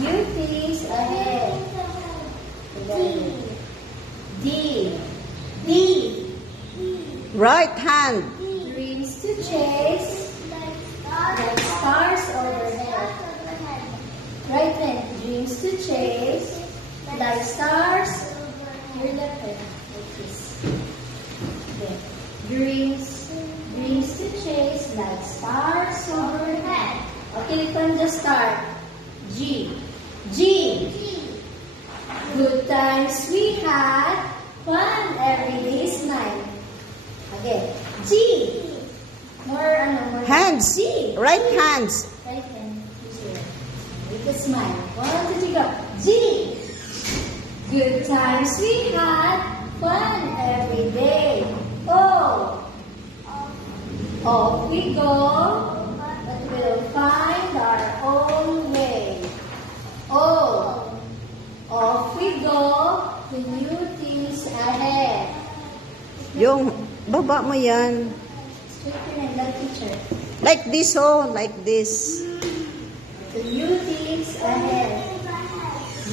new things ahead. D. D. Right hand. Dreams to chase like stars overhead. Right hand. Dreams to chase like stars. Your left hand. Like this. Okay. Dreams to chase like stars overhead. Okay, we can just start. G. G. Good times we had, fun every day's night. Again. G. More. Hands. G. Right hands. Right hand. With a smile. 1, 2, 3, go. G. Good times we had, fun every day. O. Off we go, but we'll find our own way. O. Off we go to new things ahead. Yung baba mo yan. Straighten and let teacher. Like this, oh. Like this. To new things ahead.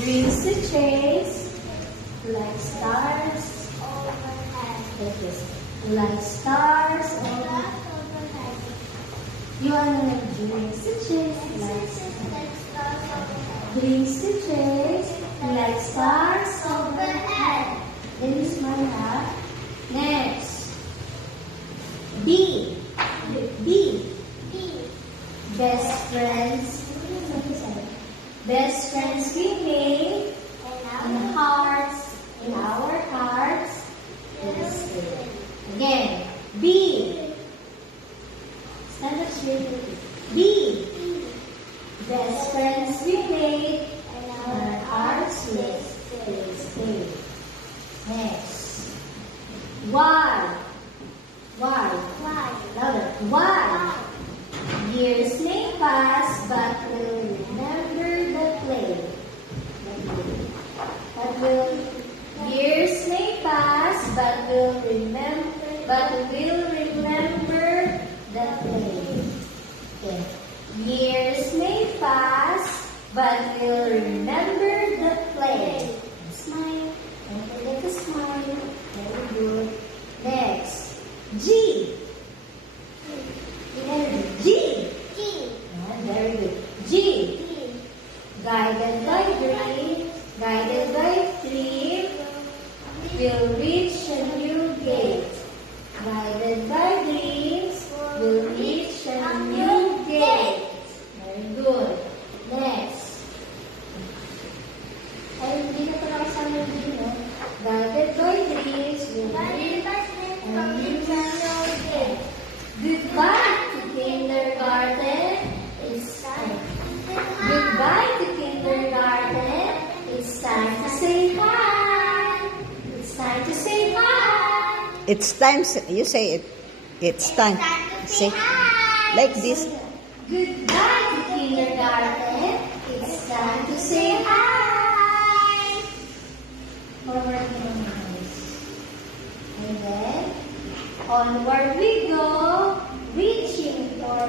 Dreams to chase, like stars overhead. Like this. Like stars overhead. You want to make dreams to chase, like stars overhead. Dreams to chase, like stars overhead. Then you smile up. Next. B. B. Best friends. Best friends we made in hearts, in our hearts. Again. B. Stand up straight. B. Best friends we made in our hearts will stay. Next. Y. Y. Louder. Y. Years may pass, but we'll remember the play. Years may pass, but we'll remember the play. Okay. Years may pass, but we'll remember the play. Smile. Don't forget to smile. Very good. Next. G. G. Very good. G. Guided by dream, we'll reach a new gate. Guided by dreams, we'll reach a new gate. Very good. Next. Ay, hindi na pala kasama din, no? Guided by dreams, we'll reach a new gate. Goodbye to kindergarten. It's time. Goodbye to kindergarten. It's time to say hi. It's time to say hi. It's time. You say it. It's time. Say like this. Goodbye to kindergarten. It's time to say hi. Forward mo naman. And then, onward we go, reaching for,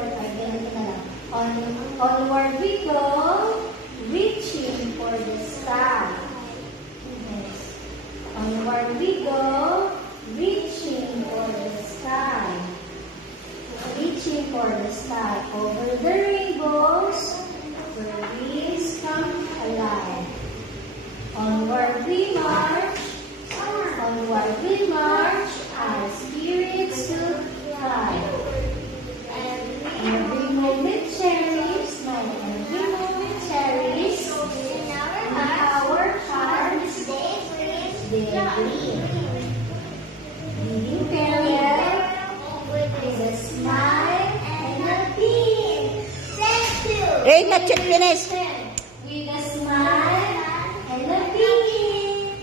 onward we go, reaching for the sky. Yes. Onward we go, reaching for the sky. Reaching for the sky. Over the rainbows, where dreams come alive. Onward we march, our spirits will fly. Every moment cherish, every moment cherish. In our hearts, they gleam. Leading farewell with a smile and a beam. Thank you. Hey, not yet finished. With a smile and a beam.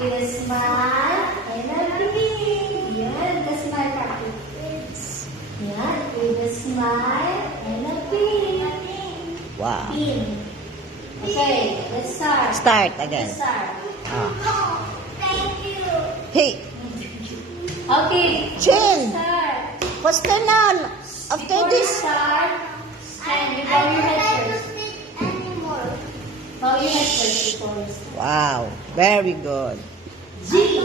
With a smile and a beam. Yan, the smile practice. Yan, with a smile and a beam. Wow. Beam. Okay, let's start. Start again. Let's start. Ah. Thank you. Hey, Okay, Chin. let's start. what's the now? After Before we this, start, stand before your head first. Anymore. Bow your head first before you start. Wow, very good. G.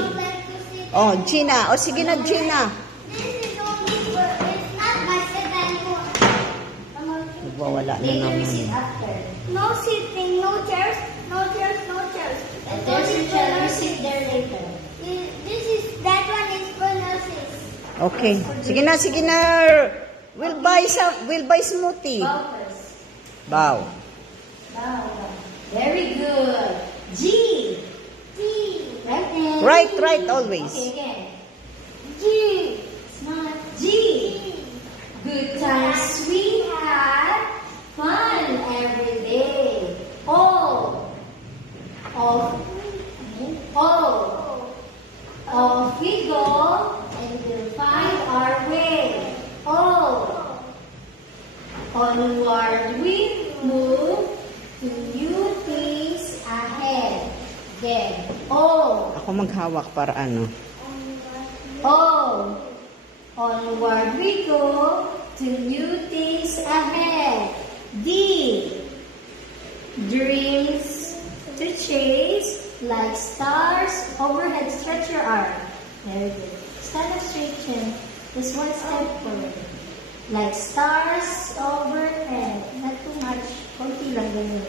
Oh, Gina. O, sige na, Gina. This is only for, it's not my second one. Nagwawala na Take your naman. seat after. No sitting, no chairs, no chairs, no chairs. And there's your chair. You sit there later. This is, that one is for nurses. Okay. Sige na. We'll buy smoothie. Bow first. Bow. Bow. Very good. G. T, Right hand. Right always. Okay, again. G, Smile. G. Good times we had. Fun every day. O. Off we go and we'll find our way. Onward we move to new things ahead. Then, Ako maghawak para ano. onward we go to new things ahead. D. Dreams to chase like stars overhead. Stretch your arm. Very good. Stand up straight, chin. Just one step forward. Like stars overhead. Not too much. Konti lang ganyan.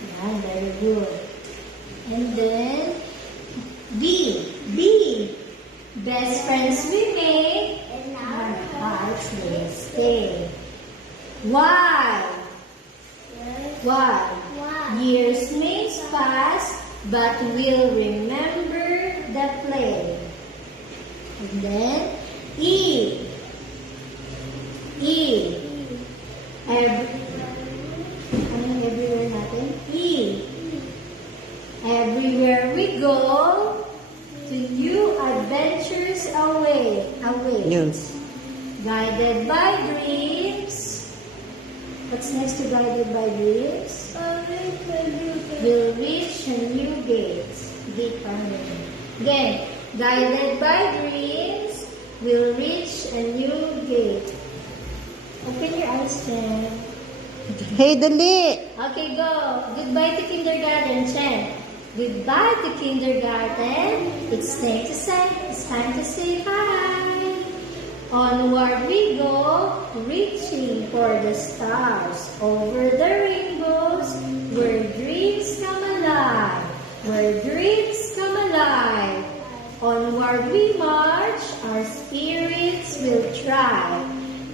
Yan, very good. And then, B. Best friends we made. and Our now, hearts will stay. Y. Why? Years may pass, but we'll remember the play. And then, E. Everywhere natin? E. Everywhere we go, to new adventures away. News. Guided by dreams. What's next to guided by dreams? We'll reach a new gate. Gate again. Guided by dreams, we'll reach a new gate. Open your eyes, Chen. Hey, dali. Okay, go. Goodbye to kindergarten, Chen. Goodbye to kindergarten. It's time to say hi. Onward we go, reaching for the stars, over the rainbows, where dreams come alive, Onward we march, our spirits will thrive,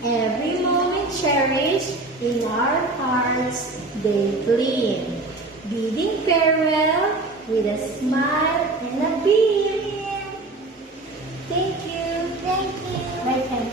every moment cherished, in our hearts they gleam, bidding farewell with a smile and a beam. Thank you. Thank you. Right hand.